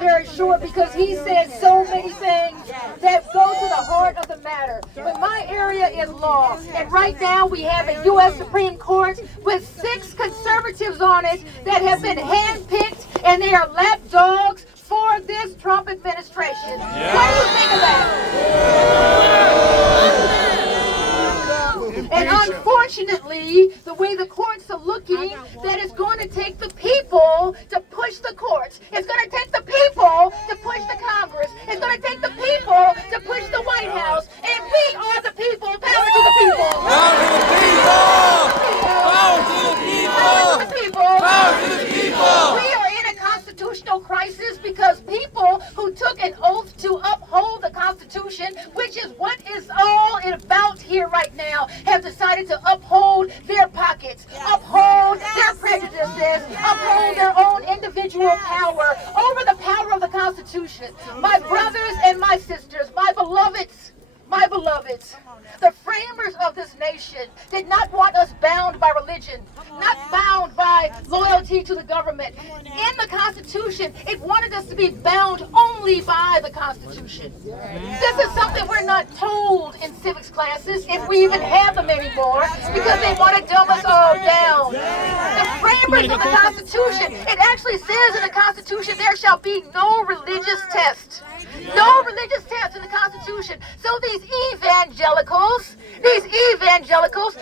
very short because he said so many things that go to the heart of the matter. But my area is law. And right now we have a U.S. Supreme Court with 6 conservatives on it that have been handpicked, and they are lapdogs for this Trump administration. What do you think of that? And unfortunately, the way the courts are looking, that it's going to take the people to push the courts. It's going to take the people to push the Congress. It's going to take the people to push the White House. And we are the people. Power to the people. Power to the people. Power to the people. We are in a constitutional crisis because people who took an oath to uphold the Constitution, which is what is all about here right now, have decided to uphold their pockets, uphold their prejudices, uphold their own individual power over the power of the Constitution. My brothers and my sisters, my beloveds, the framers of this nation did not want us bound by religion, not bound by loyalty to the government. In the Constitution, it wanted us to be bound only by the Constitution. This is something we're not told in civics classes, if we even have them anymore, because they want to dumb us all down. The framers of the Constitution, it actually says in the Constitution, there shall be no religious test. No religious test in the Constitution. So these evangelicals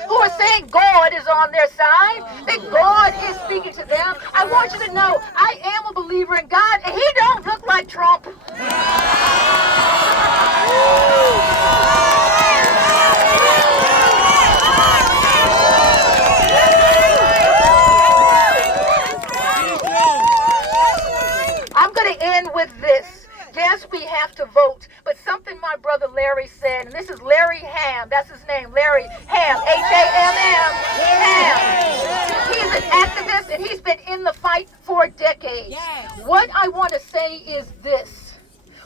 who are saying God is on their side, that God is speaking to them, I want you to know, I am a believer in God, and he don't look like Trump. I'm going to end with this. Yes, we have to vote, but something my brother Larry said, and this is Larry Ham, that's his name, Larry Ham, H-A-M-M, Ham. He's an activist, and he's been in the fight for decades. What I want to say is this.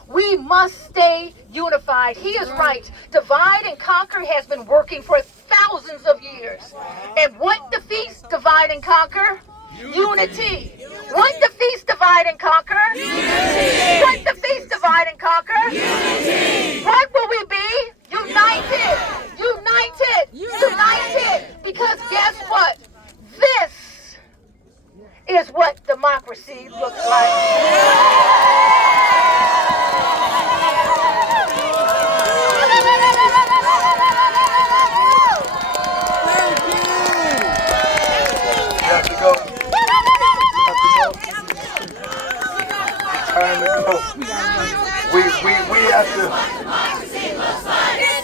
We must stay unified. He is right. Divide and conquer has been working for thousands of years. And what defeats divide and conquer? Unity. What defeats divide and conquer? Unity. What defeats divide and conquer? Unity. What will we be? United. United. United. Because guess what? This is what democracy looks like. Time to go. We have to. This is what democracy looks like. This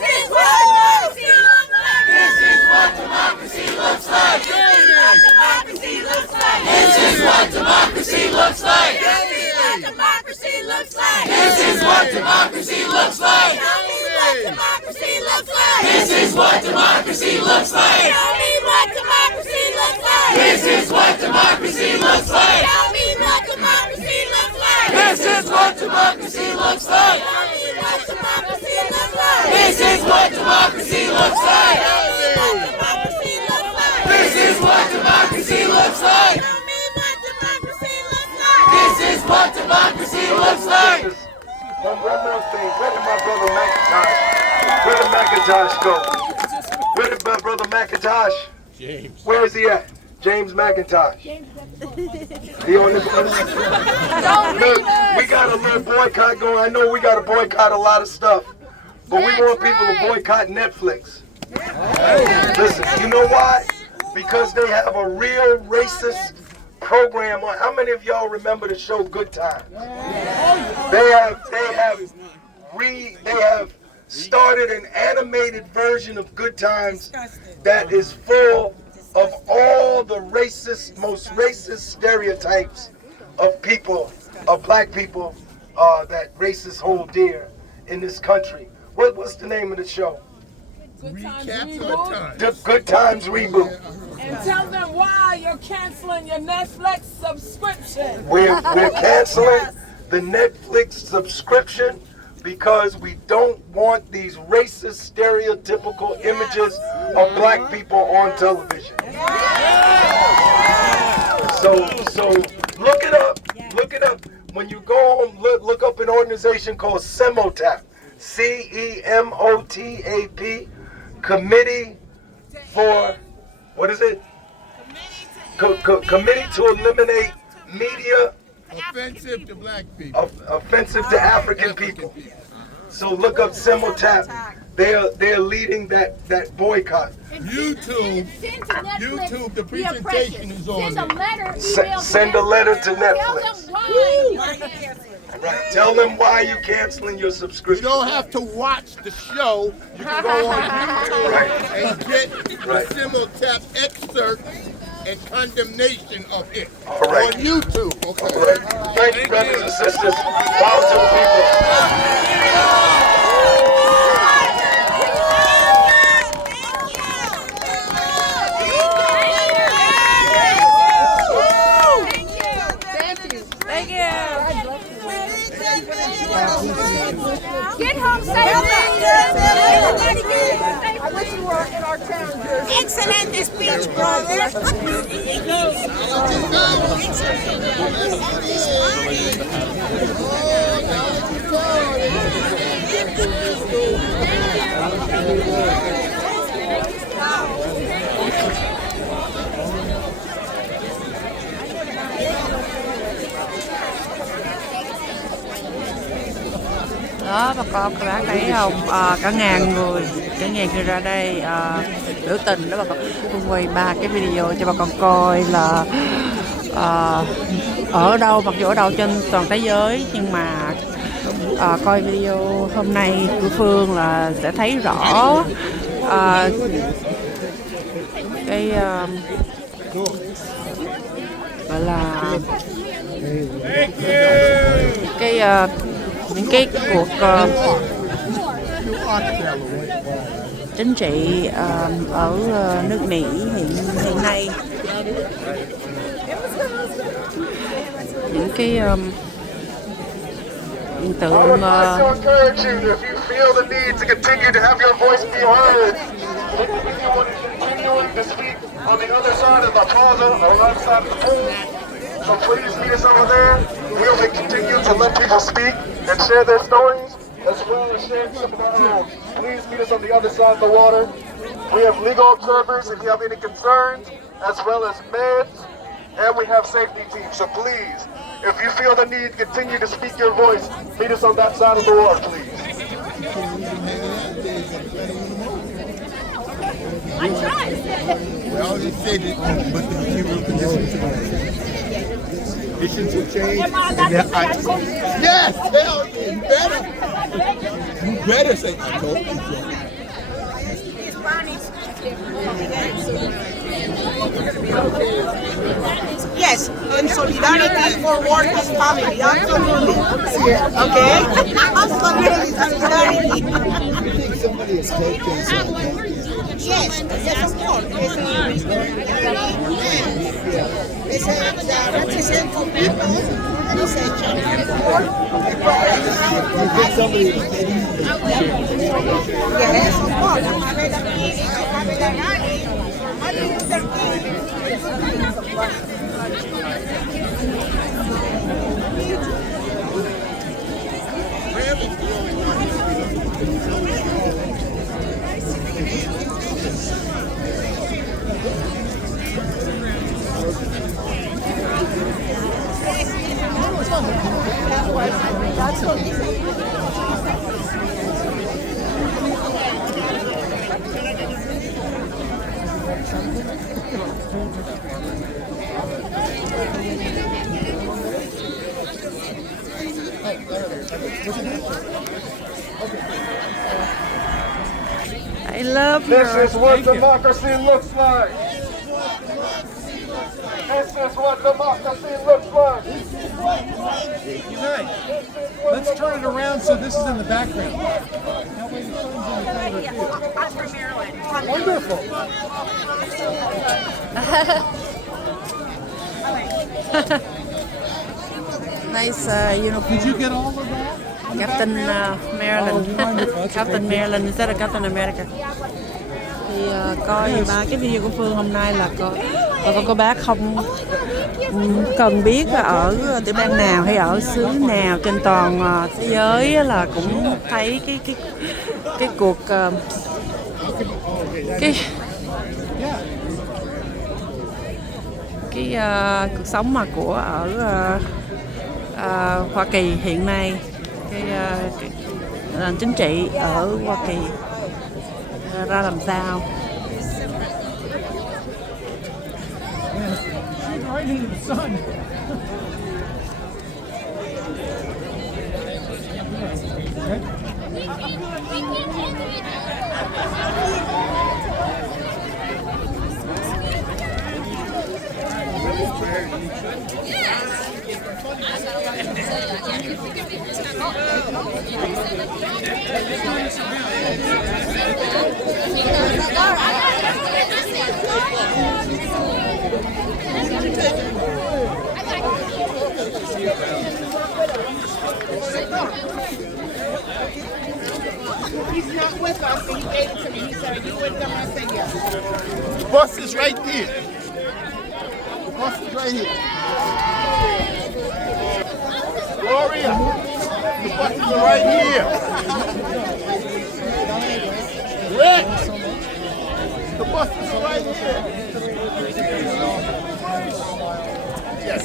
is what democracy looks like. This is what democracy looks like. This is what democracy looks like. This is what democracy looks like. This is what democracy looks like. Tell me what democracy looks like. This is what democracy looks like. Tell me what democracy looks like. This is what democracy looks like. Tell me what democracy looks like. This is what democracy looks like. Tell me what democracy looks like. This is what democracy looks like. Tell me what democracy looks like. This is what democracy looks like. One more thing. Where did my brother McIntosh? Where did McIntosh go? Where did my brother McIntosh? James. Where is he at? James McIntosh. He on this one? Look, we got a little boycott going. I know we got to boycott a lot of stuff, but we want people to boycott Netflix. Listen, you know why? Because they have a real racist program on. How many of y'all remember the show Good Times? They have started an animated version of Good Times that is full of all the most racist stereotypes of people, of black people, that racists hold dear in this country. What's the name of the show? The Good Times Reboot. And tell them why you're canceling your Netflix subscription. We're canceling the Netflix subscription because we don't want these racist, stereotypical images of black people on television. So look it up. when you go home, look up an organization called CEMOTAP, CEMOTAP, Committee for, what is it? Committee to Eliminate Media offensive to black people. Offensive to African people. So look up CEMOTAP. They're leading that boycott. YouTube, the presentation is on there. Send a letter to Netflix. Right. Tell them why you're canceling your subscription. You don't have to watch the show. You can go on YouTube and get the CEMOTAP excerpt and condemnation of it on YouTube. Okay. Right. Thank you, brothers and sisters. Power to the people. Get home safely. I wish you were in our town. Excellent speech, brother. Đó bà con các bác thấy không, cả ngàn người ra đây biểu tình đó bà con. Tôi quay 3 cái video cho bà con coi là ở đâu, mặc dù ở đâu trên toàn thế giới, nhưng mà coi video hôm nay của Phương là sẽ thấy rõ cái gọi là những cái cuộc chính trị ở nước Mỹ hiện nay, những cái hiện tượng So please meet us over there. We'll continue to let people speak and share their stories, as well as share some of our own. Please meet us on the other side of the water. We have legal observers if you have any concerns, as well as meds, and we have safety teams. So please, if you feel the need, continue to speak your voice. Meet us on that side of the water, please. I tried. Well, he said it, but the conditions will change. Yes, hell, you better. You better say I told you so. Yes, in solidarity for working family, absolutely. Okay? Absolutely, solidarity. Somebody is taking something. Yes, yes, of course. It's a represent for people. It's a yes, of course. I love This your is what democracy looks like. This is what democracy looks like. Unite. Let's turn it around so this is in the background. That way the sun's in the corner too. I'm from Maryland. Wonderful. nice uniform. Did you get all of that? Captain Maryland. Oh, wonderful. That's Captain okay. Maryland instead of Captain America. Thì coi 3 cái video của Phương hôm nay là bà con cô bác không cần biết là ở tiểu bang nào hay ở xứ nào trên toàn thế giới là cũng thấy cái cuộc cuộc sống mà của ở Hoa Kỳ hiện nay, cái nền chính trị ở Hoa Kỳ ra làm sao. Right into the sun. He's not with us, and he gave it to me. He said, "Are you with them?" I said, "Yes." The bus is right there. The bus is right here. Gloria, the bus is right here. Rick, the bus is right here. Yes.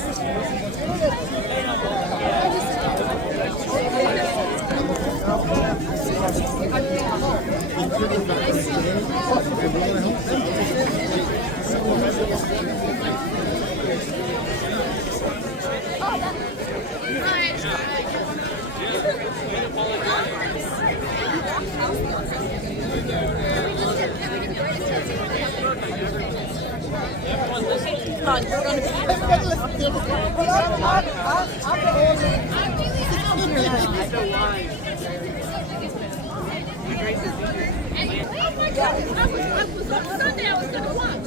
Sunday I was going to watch.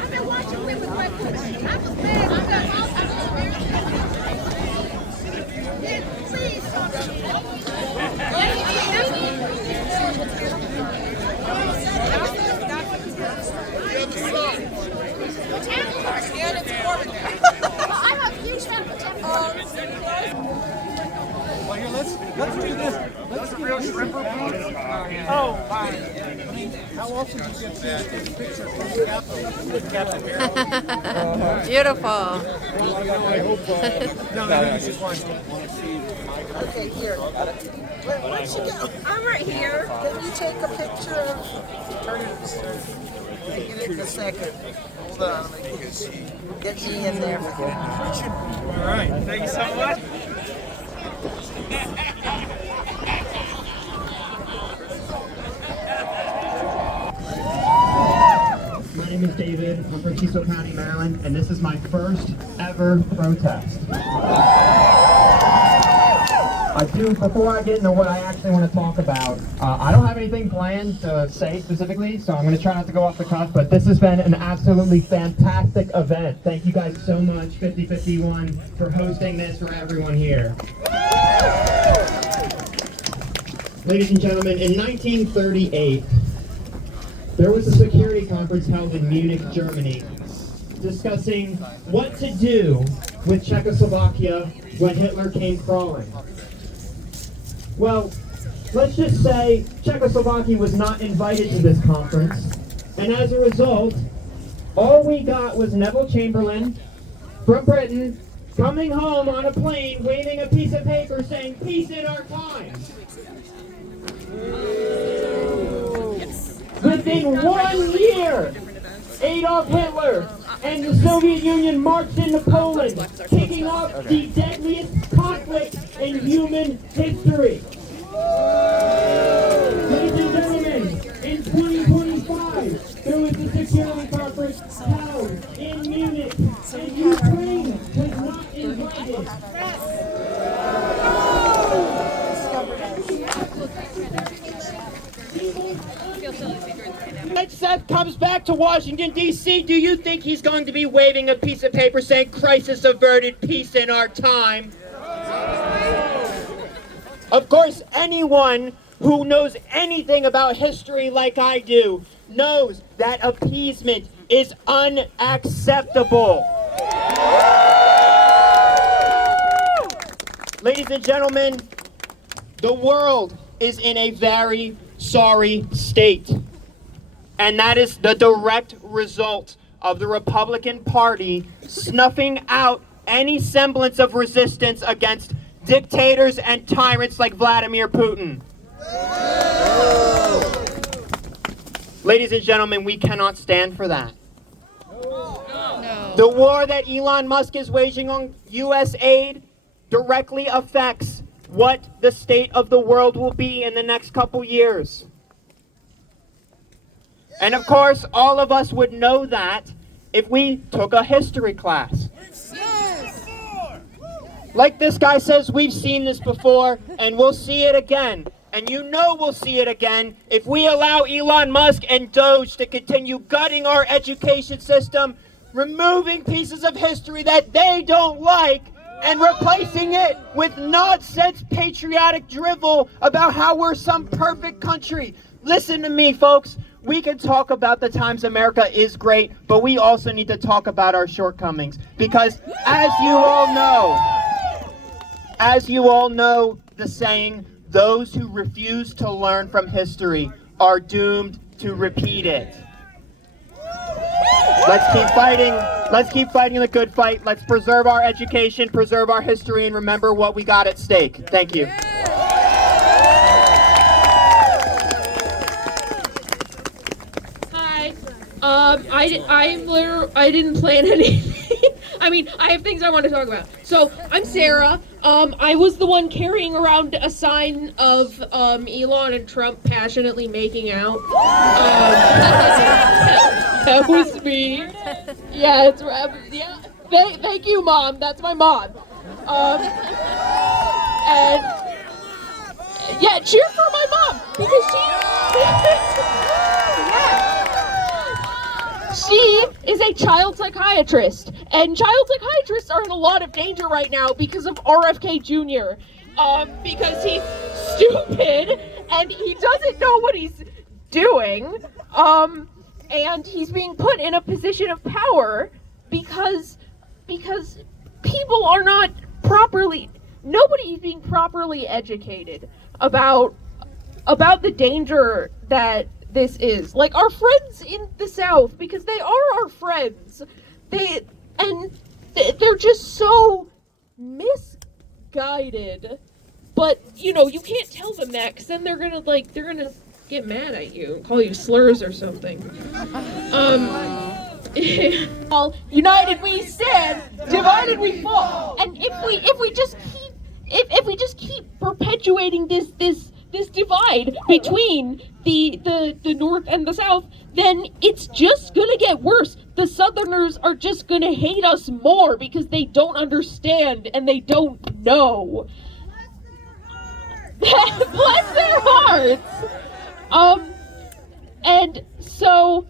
I've been watching Women with Red Boots. I was mad. I got all please I'm a huge fan of Well, here, let's do this. Let's do real shrimper. Oh, fine. How often do you get to take a picture from the Captain? Beautiful. I hope. No, I just want to see. Okay, here. Where'd she go? I'm right here. Can you take a picture of? Turn it. Give it a second. Hold on. Get me in there. All right. Thank you so much. My name is David. I'm from Cecil County, Maryland, and this is my first ever protest. Before I get into what I actually want to talk about, I don't have anything planned to say specifically, so I'm going to try not to go off the cuff, but this has been an absolutely fantastic event. Thank you guys so much, 5051, for hosting this for everyone here. Ladies and gentlemen, in 1938, there was a security conference held in Munich, Germany, discussing what to do with Czechoslovakia when Hitler came crawling. Well, let's just say Czechoslovakia was not invited to this conference, and as a result, all we got was Neville Chamberlain from Britain coming home on a plane waving a piece of paper saying, "Peace in our time." Within 1 year, Adolf Hitler and the Soviet Union marched into Poland, kicking off the deadliest conflict in human history. Ladies and gentlemen, in 2025, there was a security conference held in Munich, and Ukraine was not invited. When Seth comes back to Washington, D.C., do you think he's going to be waving a piece of paper saying, "Crisis averted, peace in our time"? Of course, anyone who knows anything about history like I do knows that appeasement is unacceptable. Ladies and gentlemen, the world is in a very sorry state. And that is the direct result of the Republican Party snuffing out any semblance of resistance against dictators and tyrants like Vladimir Putin. Ladies and gentlemen, we cannot stand for that. The war that Elon Musk is waging on U.S. aid directly affects what the state of the world will be in the next couple years. And of course, all of us would know that if we took a history class. Like this guy says, we've seen this before, and we'll see it again. And you know we'll see it again if we allow Elon Musk and Doge to continue gutting our education system, removing pieces of history that they don't like, and replacing it with nonsense patriotic drivel about how we're some perfect country. Listen to me, folks. We can talk about the times America is great, but we also need to talk about our shortcomings. Because as you all know, the saying, those who refuse to learn from history are doomed to repeat it. Let's keep fighting. Let's keep fighting the good fight. Let's preserve our education, preserve our history, and remember what we got at stake. Thank you. Hi. I didn't plan anything. I mean, I have things I want to talk about. So, I'm Sarah. I was the one carrying around a sign of Elon and Trump passionately making out. That was me. Yeah, it's yeah. Thank you, Mom. That's my mom. And yeah, cheer for my mom because she is a child psychiatrist, and child psychiatrists are in a lot of danger right now because of RFK Jr. Because he's stupid and he doesn't know what he's doing, and he's being put in a position of power because people are not properly, nobody's being properly educated about the danger that this is. Like our friends in the South, because they are our friends, they're just so misguided. But you know, you can't tell them that, because then they're gonna get mad at you and call you slurs or something. United we stand, divided we fall. And if we just keep perpetuating this divide between the North and the South, then it's just gonna get worse. The Southerners are just gonna hate us more because they don't understand and they don't know. Bless their hearts. And so,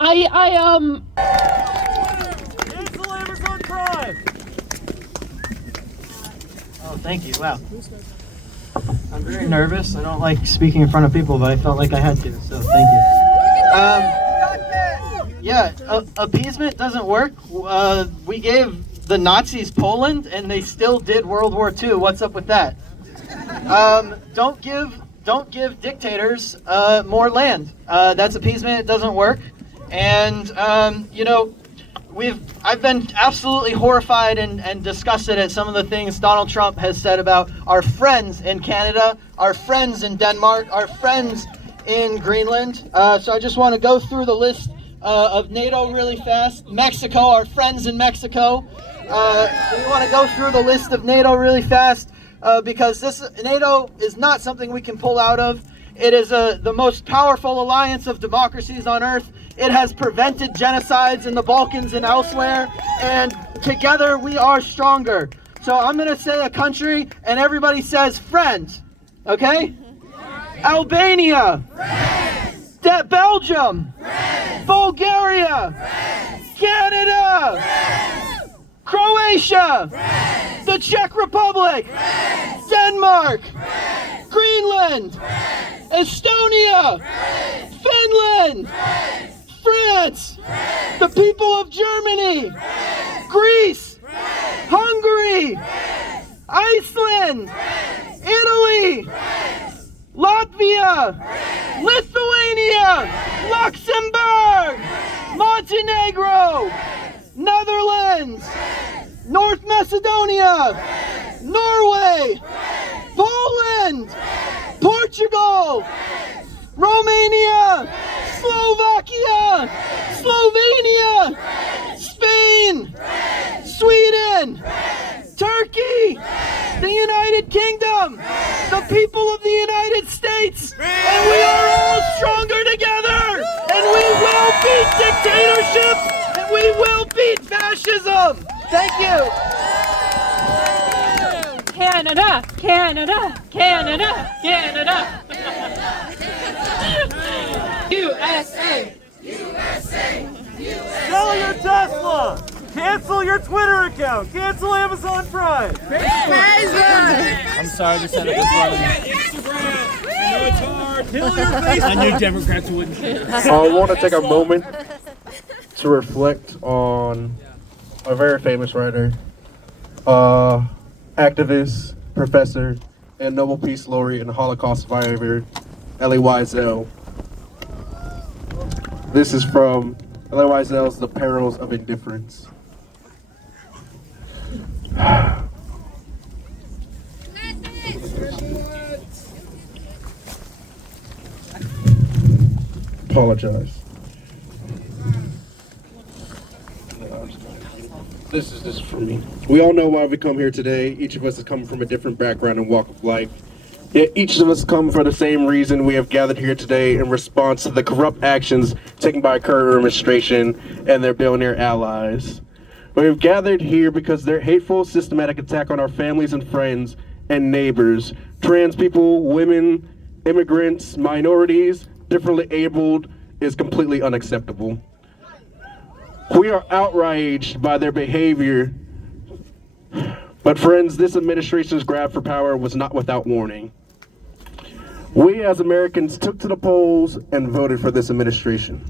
Here's the labors on crime. Oh, thank you. Wow. I'm very nervous. I don't like speaking in front of people, but I felt like I had to, so thank you. Yeah, appeasement doesn't work. We gave the Nazis Poland, and they still did World War II. What's up with that? Don't give dictators more land. That's appeasement. It doesn't work. And you know, I've been absolutely horrified and disgusted at some of the things Donald Trump has said about our friends in Canada, our friends in Denmark, our friends in Greenland. So I just want to go through the list of NATO really fast. Mexico, our friends in Mexico. We want to go through the list of NATO really fast because NATO is not something we can pull out of. It is the most powerful alliance of democracies on earth. It has prevented genocides in the Balkans and elsewhere, and together we are stronger. So I'm going to say a country, and everybody says friends, okay? Albania, friends. Belgium, friends. Bulgaria, friends. Canada, friends. Croatia, friends. The Czech Republic, friends. Denmark, friends. Greenland, friends. Estonia, friends. Finland, friends. France, the people of Germany, Greece, Hungary, Iceland, Italy, Latvia, Lithuania, Luxembourg, Montenegro, Netherlands, North Macedonia, Norway, Poland, Portugal, Romania, Slovakia, Slovenia, Spain, Sweden, Turkey, the United Kingdom, the people of the United States, and we are all stronger together, and we will beat dictatorships, and we will beat fascism. Thank you. Canada, Canada, Canada, Canada. USA. Sell your Tesla! Cancel your Twitter account! Cancel Amazon Prime! I'm sorry, just had a Instagram! I know it's hard! Kill your Facebook! I knew Democrats wouldn't. I want to take a moment to reflect on a very famous writer, activist, professor, and Nobel Peace Laureate and Holocaust survivor, Elie Wiesel. This is from Elie Wiesel's The Perils of Indifference. Apologize. This is for me. We all know why we come here today. Each of us is coming from a different background and walk of life. Yet each of us come for the same reason. We have gathered here today in response to the corrupt actions taken by our current administration and their billionaire allies. We have gathered here because their hateful, systematic attack on our families and friends and neighbors, trans people, women, immigrants, minorities, differently abled, is completely unacceptable. We are outraged by their behavior. But friends, this administration's grab for power was not without warning. We as Americans took to the polls and voted for this administration.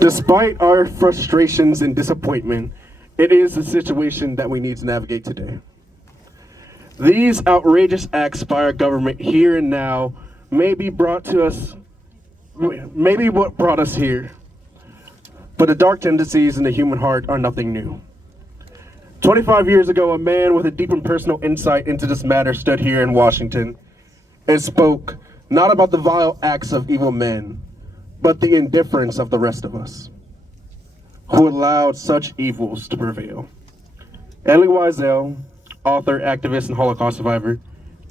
Despite our frustrations and disappointment, it is the situation that we need to navigate today. These outrageous acts by our government here and now may be brought to us, maybe what brought us here, but the dark tendencies in the human heart are nothing new. 25 years ago, a man with a deep and personal insight into this matter stood here in Washington and spoke not about the vile acts of evil men, but the indifference of the rest of us, who allowed such evils to prevail. Elie Wiesel, author, activist, and Holocaust survivor,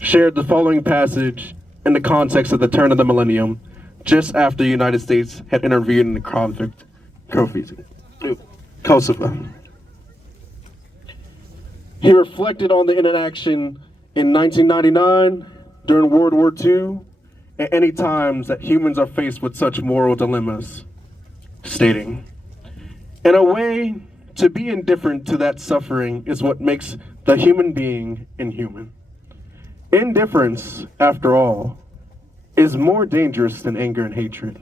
shared the following passage in the context of the turn of the millennium, just after the United States had intervened in the conflict, Kosovo. He reflected on the interaction in 1999, during World War II, and any times that humans are faced with such moral dilemmas, stating, "In a way, to be indifferent to that suffering is what makes the human being inhuman. Indifference, after all, is more dangerous than anger and hatred.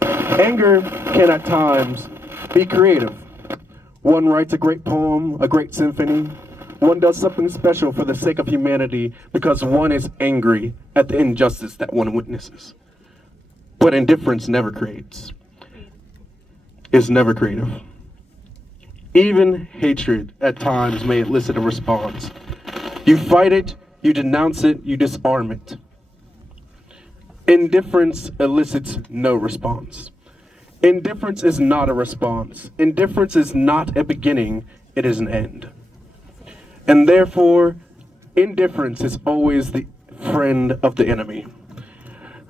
Anger can at times be creative. One writes a great poem, a great symphony. One does something special for the sake of humanity because one is angry at the injustice that one witnesses. But indifference never creates. Is never creative. Even hatred at times may elicit a response. You fight it, you denounce it, you disarm it. Indifference elicits no response. Indifference is not a response. Indifference is not a beginning, it is an end. And therefore, indifference is always the friend of the enemy,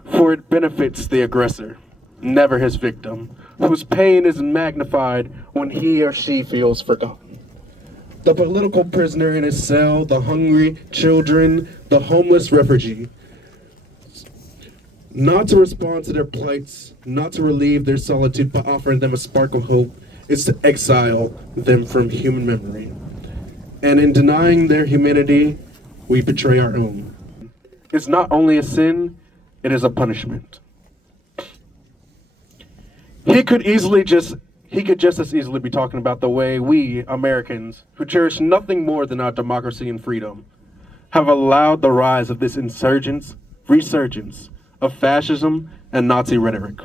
for it benefits the aggressor, never his victim, whose pain is magnified when he or she feels forgotten. The political prisoner in his cell, the hungry children, the homeless refugee. Not to respond to their plights, not to relieve their solitude by offering them a spark of hope, is to exile them from human memory. And in denying their humanity, we betray our own. It's not only a sin, it is a punishment. He could just as easily be talking about the way we, Americans, who cherish nothing more than our democracy and freedom, have allowed the rise of this resurgence of fascism and Nazi rhetoric.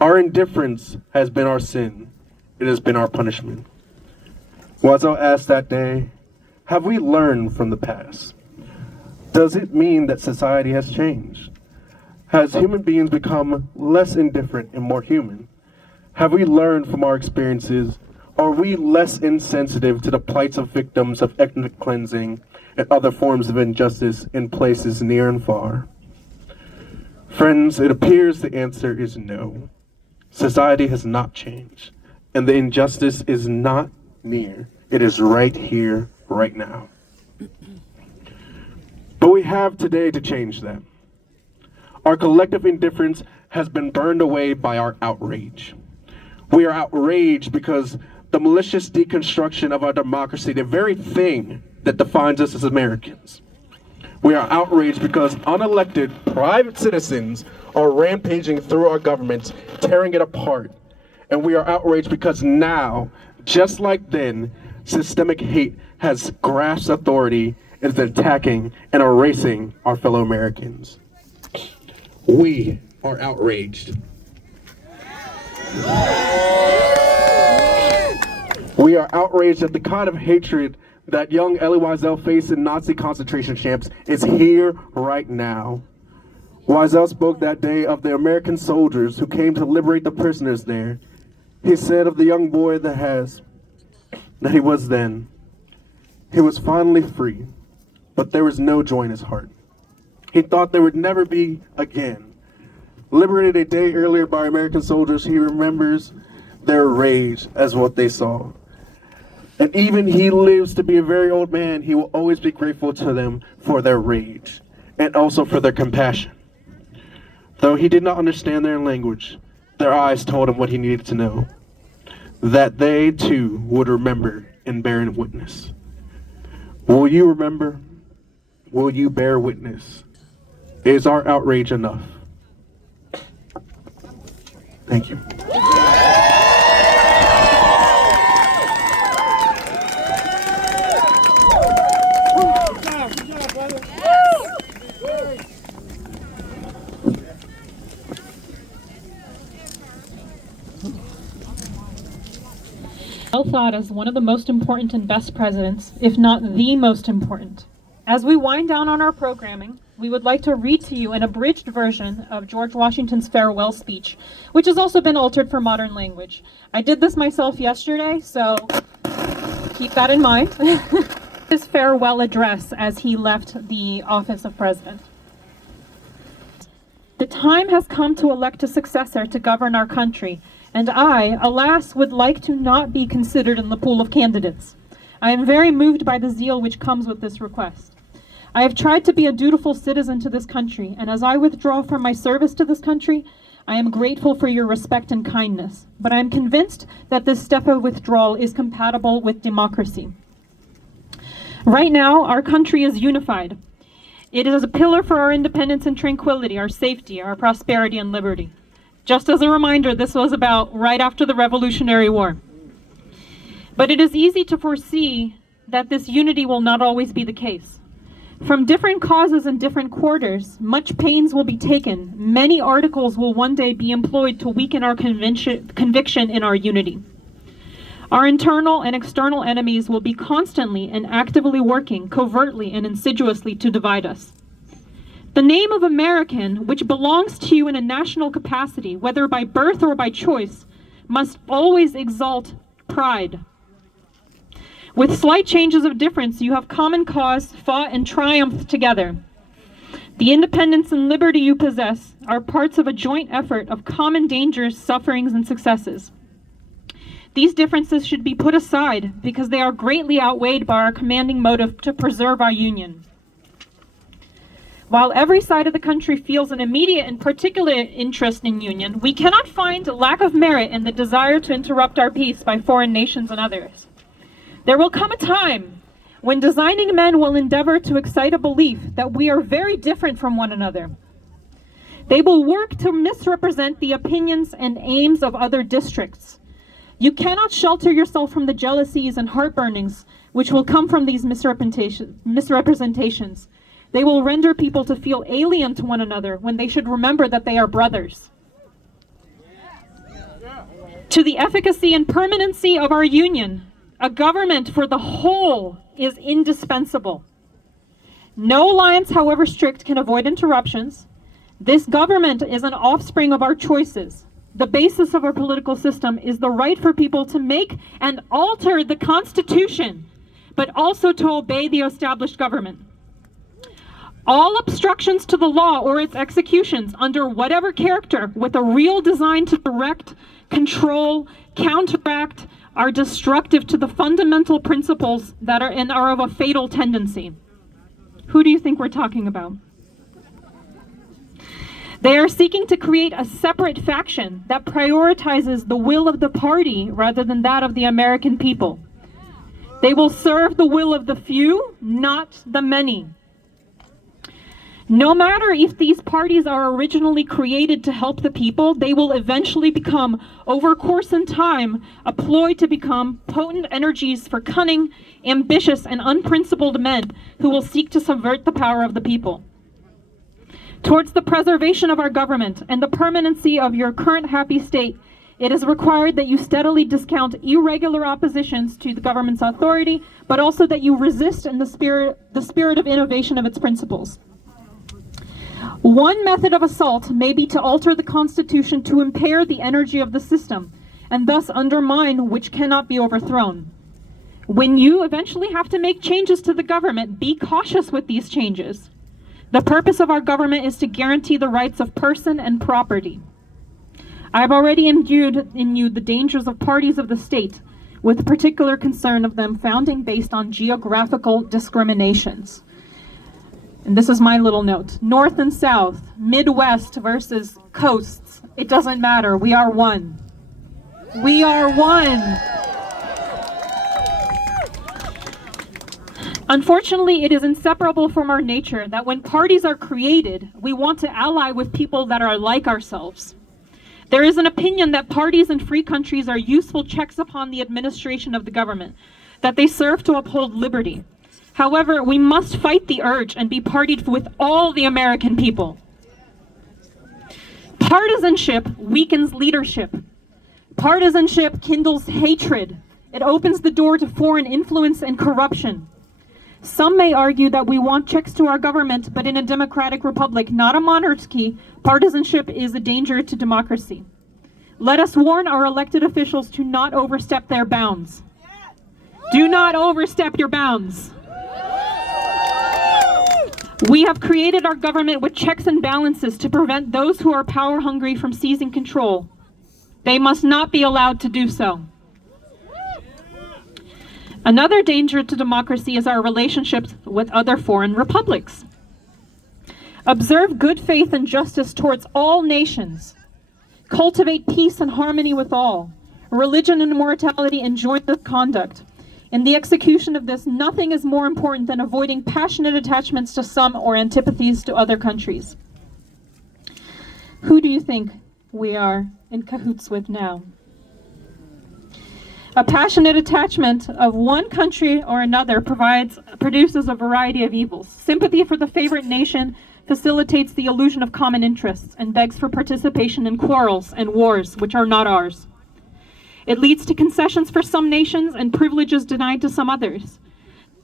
Our indifference has been our sin. It has been our punishment. Wazel asked that day, have we learned from the past? Does it mean that society has changed? Has human beings become less indifferent and more human? Have we learned from our experiences? Are we less insensitive to the plights of victims of ethnic cleansing and other forms of injustice in places near and far? Friends, it appears the answer is no. Society has not changed, and the injustice is not near. It is right here, right now. But we have today to change that. Our collective indifference has been burned away by our outrage. We are outraged because the malicious deconstruction of our democracy, the very thing that defines us as Americans. We are outraged because unelected private citizens are rampaging through our government, tearing it apart. And we are outraged because now, just like then, systemic hate has grasped authority and is attacking and erasing our fellow Americans. We are outraged. We are outraged at the kind of hatred that young Elie Wiesel faced in Nazi concentration camps is here right now. Wiesel spoke that day of the American soldiers who came to liberate the prisoners there. He said of the young boy that he was then. He was finally free, but there was no joy in his heart. He thought there would never be again. Liberated a day earlier by American soldiers, he remembers their rage as what they saw. And even he lives to be a very old man, he will always be grateful to them for their rage and also for their compassion. Though he did not understand their language, their eyes told him what he needed to know. That they too would remember and bear witness. Will you remember? Will you bear witness? Is our outrage enough? Thank you. Well thought as one of the most important and best presidents, if not the most important. As we wind down on our programming, we would like to read to you an abridged version of George Washington's farewell speech, which has also been altered for modern language. I did this myself yesterday, so keep that in mind. His farewell address as he left the office of president. The time has come to elect a successor to govern our country, and I, alas, would like to not be considered in the pool of candidates. I am very moved by the zeal which comes with this request. I have tried to be a dutiful citizen to this country, and as I withdraw from my service to this country, I am grateful for your respect and kindness, but I am convinced that this step of withdrawal is compatible with democracy. Right now, our country is unified. It is a pillar for our independence and tranquility, our safety, our prosperity and liberty. Just as a reminder, this was about right after the Revolutionary War. But it is easy to foresee that this unity will not always be the case. From different causes and different quarters, much pains will be taken. Many articles will one day be employed to weaken our conviction in our unity. Our internal and external enemies will be constantly and actively working, covertly and insidiously, to divide us. The name of American, which belongs to you in a national capacity, whether by birth or by choice, must always exalt pride. With slight changes of difference, you have common cause, fought and triumphed together. The independence and liberty you possess are parts of a joint effort of common dangers, sufferings, and successes. These differences should be put aside because they are greatly outweighed by our commanding motive to preserve our union. While every side of the country feels an immediate and particular interest in union, we cannot find a lack of merit in the desire to interrupt our peace by foreign nations and others. There will come a time when designing men will endeavor to excite a belief that we are very different from one another. They will work to misrepresent the opinions and aims of other districts. You cannot shelter yourself from the jealousies and heartburnings which will come from these misrepresentations. They will render people to feel alien to one another when they should remember that they are brothers. To the efficacy and permanency of our union, a government for the whole is indispensable. No alliance, however strict, can avoid interruptions. This government is an offspring of our choices. The basis of our political system is the right for people to make and alter the Constitution, but also to obey the established government. All obstructions to the law or its executions under whatever character with a real design to direct, control, counteract, are destructive to the fundamental principles that are of a fatal tendency. Who do you think we're talking about? They are seeking to create a separate faction that prioritizes the will of the party rather than that of the American people. They will serve the will of the few, not the many. No matter if these parties are originally created to help the people, they will eventually become, over course and time, a ploy to become potent energies for cunning, ambitious, and unprincipled men who will seek to subvert the power of the people. Towards the preservation of our government and the permanency of your current happy state, it is required that you steadily discount irregular oppositions to the government's authority, but also that you resist in the spirit of innovation of its principles. One method of assault may be to alter the Constitution to impair the energy of the system, and thus undermine which cannot be overthrown. When you eventually have to make changes to the government, be cautious with these changes. The purpose of our government is to guarantee the rights of person and property. I have already imbued in you the dangers of parties of the state, with particular concern of them founding based on geographical discriminations. And this is my little note. North and South, Midwest versus coasts. It doesn't matter. We are one. We are one. Unfortunately, it is inseparable from our nature that when parties are created, we want to ally with people that are like ourselves. There is an opinion that parties in free countries are useful checks upon the administration of the government, that they serve to uphold liberty. However, we must fight the urge and be partied with all the American people. Partisanship weakens leadership. Partisanship kindles hatred. It opens the door to foreign influence and corruption. Some may argue that we want checks to our government, but in a democratic republic, not a monarchy, partisanship is a danger to democracy. Let us warn our elected officials to not overstep their bounds. Do not overstep your bounds. We have created our government with checks and balances to prevent those who are power hungry from seizing control. They must not be allowed to do so. Another danger to democracy is our relationships with other foreign republics. Observe good faith and justice towards all nations. Cultivate peace and harmony with all. Religion and morality enjoin the conduct. In the execution of this, nothing is more important than avoiding passionate attachments to some or antipathies to other countries. Who do you think we are in cahoots with now? A passionate attachment of one country or another produces a variety of evils. Sympathy for the favorite nation facilitates the illusion of common interests and begs for participation in quarrels and wars which are not ours. It leads to concessions for some nations and privileges denied to some others.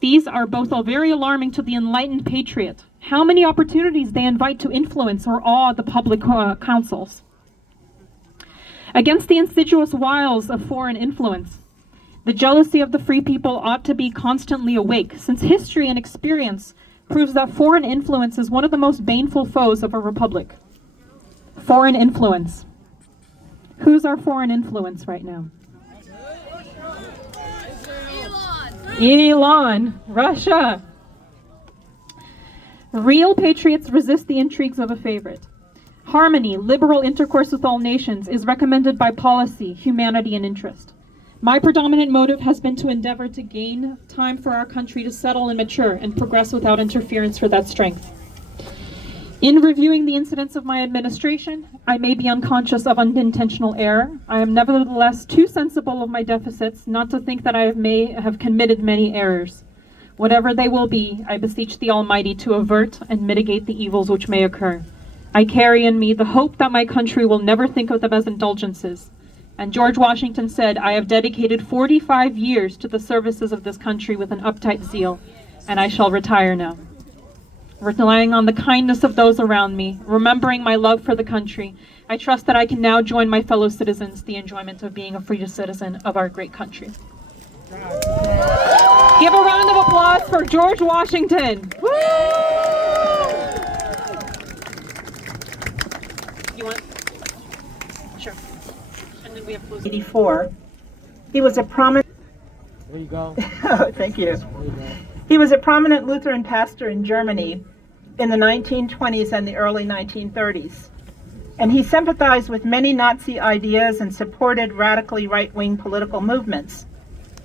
These are both all very alarming to the enlightened patriot. How many opportunities they invite to influence or awe the public councils. Against the insidious wiles of foreign influence, the jealousy of the free people ought to be constantly awake, since history and experience proves that foreign influence is one of the most baneful foes of a republic. Foreign influence. Who's our foreign influence right now? Elon, Russia. Real patriots resist the intrigues of a favorite. Harmony, liberal intercourse with all nations is recommended by policy, humanity, and interest. My predominant motive has been to endeavor to gain time for our country to settle and mature and progress without interference for that strength. In reviewing the incidents of my administration, I may be unconscious of unintentional error. I am nevertheless too sensible of my deficits not to think that I may have committed many errors. Whatever they will be, I beseech the Almighty to avert and mitigate the evils which may occur. I carry in me the hope that my country will never think of them as indulgences. And George Washington said, I have dedicated 45 years to the services of this country with an uptight zeal, and I shall retire now. Relying on the kindness of those around me, remembering my love for the country, I trust that I can now join my fellow citizens the enjoyment of being a free citizen of our great country. Give a round of applause for George Washington. Woo! You want? Sure. And then we have 84. He was a prominent. There you go. Thank you. He was a prominent Lutheran pastor in Germany in the 1920s and the early 1930s. And he sympathized with many Nazi ideas and supported radically right-wing political movements.